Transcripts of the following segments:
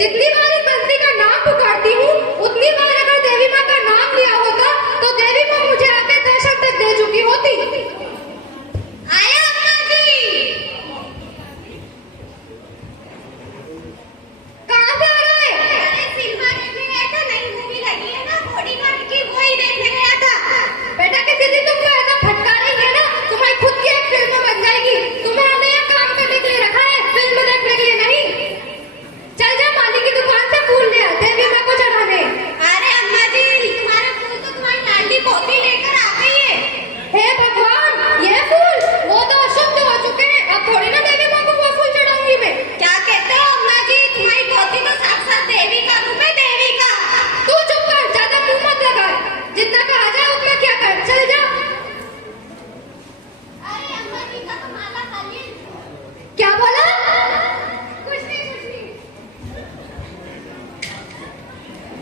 जितनी बार इस बस्ती का नाम पुकारती हूँ उतनी बार अगर देवी माँ का नाम लिया होता तो देवी माँ मुझे आके दर्शन तक दे चुकी होती। आया अम्मा जी। कहाँ से आ रहा है? अरे सिनेमा देखने गया था, नई मूवी लगी है ना बॉडीगार्ड की, वही देखने गया था। बेटा किसी दिन तुमको ऐसा फटका रही है ना तुम्हारी खुद की एक फिल्म बन जाएगी। तुम्हें हमें यहाँ काम करने के लिए रखा है, फिल्म देखने के लिए नहीं। चल जा माली की दुकान से फूल ले आ, देवी माँ को चढ़ाने। अरे अम्मा जी तुम्हारा फूल तो तुम्हारी लाडली पोती लेकर आ गई है। हे भगवान ये फूल वो तो अशुद्ध हो चुके हैं, अब थोड़ी ना देवी माँ को वो फूल चढ़ाऊंगी मैं। क्या कहते हो अम्मा जी? तुम्हारी पोती तो साक्षात देवी का रूप है, देवी का। तू चुप कर, ज्यादा मुंह मत लगा, जितना कहा जाए उतना क्या कर, चल जा। अरे अम्मा जी का तो माला खाली। क्या बोला? कुछ नहीं कुछ नहीं।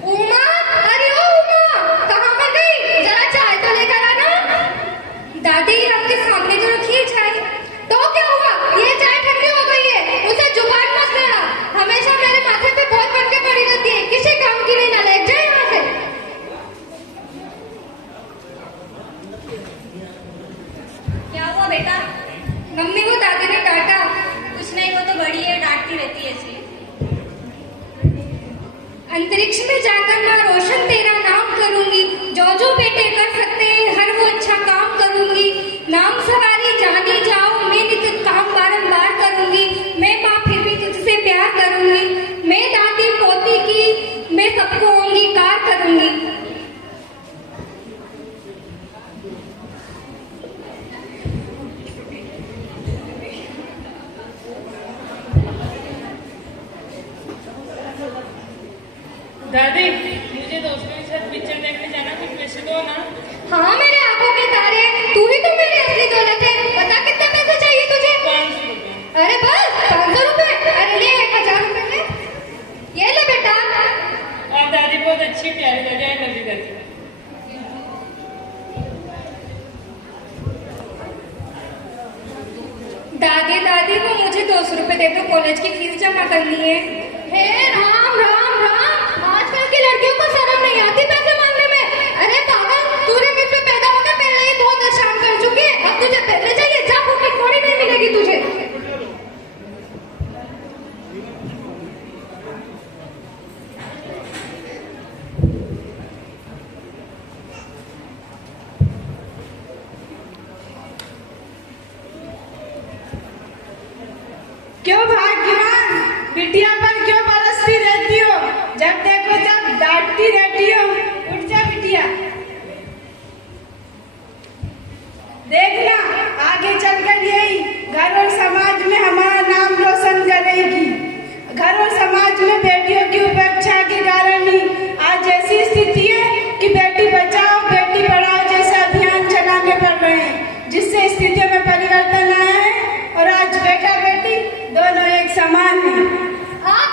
उमा, अरे ओ उमा कहाँ पर गई? जरा चाय तो लेकर आना। दादी आपके सामने तो रखी है चाय। तो क्या हुआ? ये चाय ठंडी हो गई है, उसे जुबान मत लड़ा। हमेशा मेरे माथे पे बहुत बन के पड़ी रहती है, किसी काम की नहीं, ना ले जाए यहाँ से। क्या हुआ बेटा? मम्मी को दादी ने डांटा। कुछ नहीं, वो तो बड़ी है, डांटती रहती है ऐसे। अंतरिक्ष में जाकर मैं रोशन तेरा नाम करूंगी, जो जो बेटे कर सकते हैं हर वो अच्छा काम करूंगी। नाम सवारी जानी जाओ, मैं नित्य काम बारंबार करूंगी। मैं माँ फिर भी तुझसे प्यार करूंगी, मैं दादी पोती की मैं सबको अंगीकार करूंगी। दादी मुझे दोस्तों के साथ पिक्चर देखने जाना, कुछ पैसे दो ना। हाँ मेरे आंखों के तारे, तू ही तो मेरी असली दौलत है। बता कितने पैसे चाहिए तुझे? 500 रुपए। अरे बस 500 रुपए? अरे ले 1000 रुपए ले, ये ले बेटा। आप दादी बहुत अच्छी प्यारी दादी, आई लव यू दादी। दादी दादी वो मुझे 200 रुपए दे दो, कॉलेज की फीस जमा करनी है। हे राम राम राम, आजकल की लड़कियों को शर्म नहीं आती पैसे मांगने में। अरे पागल, तूने मुझ पे पैदा होकर पहले ही बहुत आसान कर चुकी है, अब तुझे पैसे चाहिए? जा, भूखी थोड़ी नहीं मिलेगी तुझे। क्यों भाग्यवान बिटिया पर क्यों बरसती रहती हो? जब देखो जब डांटती रहती हो। उठ जा बिटिया, देखना आगे चलकर यही घर और समाज में हमारा नाम रोशन करेगी। घर और समाज में बेटियों की उपेक्षा के कारण ही आज ऐसी स्थिति है कि बेटी बचाओ बेटी पढ़ाओ जैसे अभियान चलाने पड़ रहे हैं, जिससे स्थितियों में परिवर्तन आया है और आज बेटा बेटी दोनों एक समान है। हाँ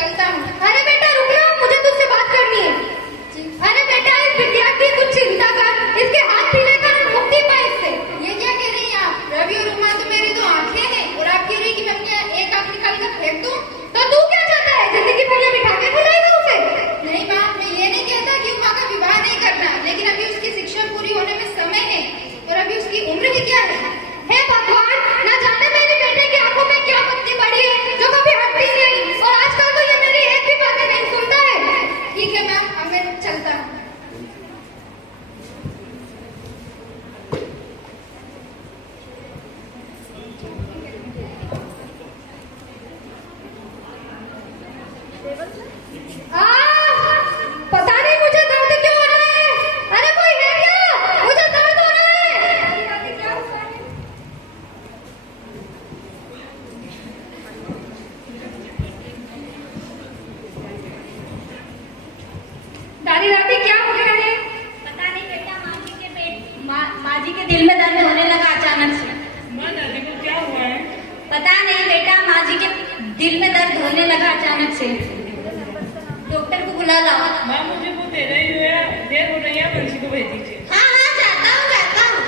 निकलता हूँ। अरे बेटा रुक ना, मुझे तुझसे बात करनी है। अरे बेटा इस विद्यार्थी कुछ चिंता कर, इसके हाथ पीले कर मुक्ति पाए इससे। ये क्या कह रही हैं आप? रवि और उमा तो मेरी दो आंखें हैं और आप कह रही कि मैं अपनी एक आंख निकाल कर फेंक दूं? तो तू क्या चाहता है, जिंदगी भर ये बिठा के खिलाएगा उसे? नहीं माँ, मैं ये नहीं कहता कि उमा का विवाह नहीं करना, लेकिन अभी उसकी शिक्षा पूरी होने में समय है और अभी उसकी उम्र भी क्या है। हे भगवान, न जाने मेरे बेटे की आंखों में क्या पत्ती पड़ी है जो कभी हटती नहीं, और आजकल तो ये मेरी एक भी बातें नहीं सुनता है। ठीक है मैम, अब मैं चलता हूँ। पता नहीं मुझे दर्द क्यों हो रहा है। अरे कोई है क्या? मुझे दर्द हो रहा है। दादी दादी क्या हो गया है? पता नहीं बेटा, माँ जी के दिल में दर्द होने लगा अचानक से। माँ दादी को क्या हुआ है? पता नहीं बेटा, माँ जी के दिल में दर्द होने लगा अचानक से। डॉक्टर को बुला लाओ। माँ मुझे वो देर हो रही है, बंसी को भेज दीजिए। हाँ हाँ, जाता हूँ जाता हूँ।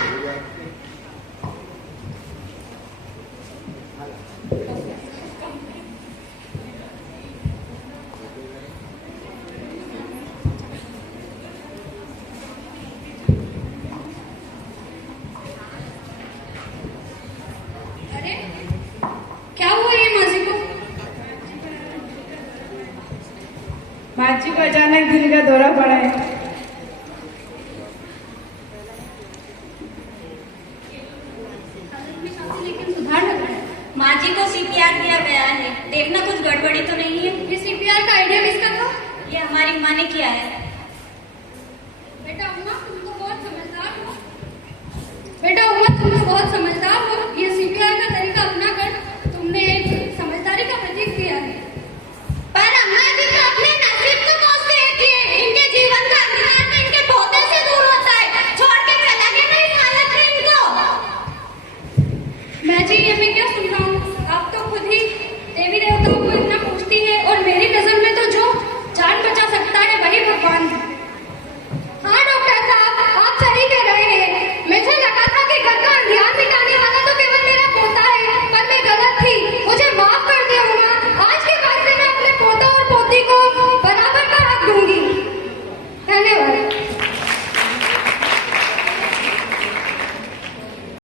अरे क्या हुआ ये माँ जी को? माँ जी को अचानक दिल का दौरा पड़ा है। लेकिन सुधार लग रहा है। माँ जी को सीपीआर दिया गया है, देखना कुछ गड़बड़ी तो नहीं है। ये सीपीआर का आइडिया किसका था? ये हमारी माँ ने किया है। बेटा उमा तुम तो बहुत समझदार हो। बेटा उमा तुम तो बहुत समझदार हो।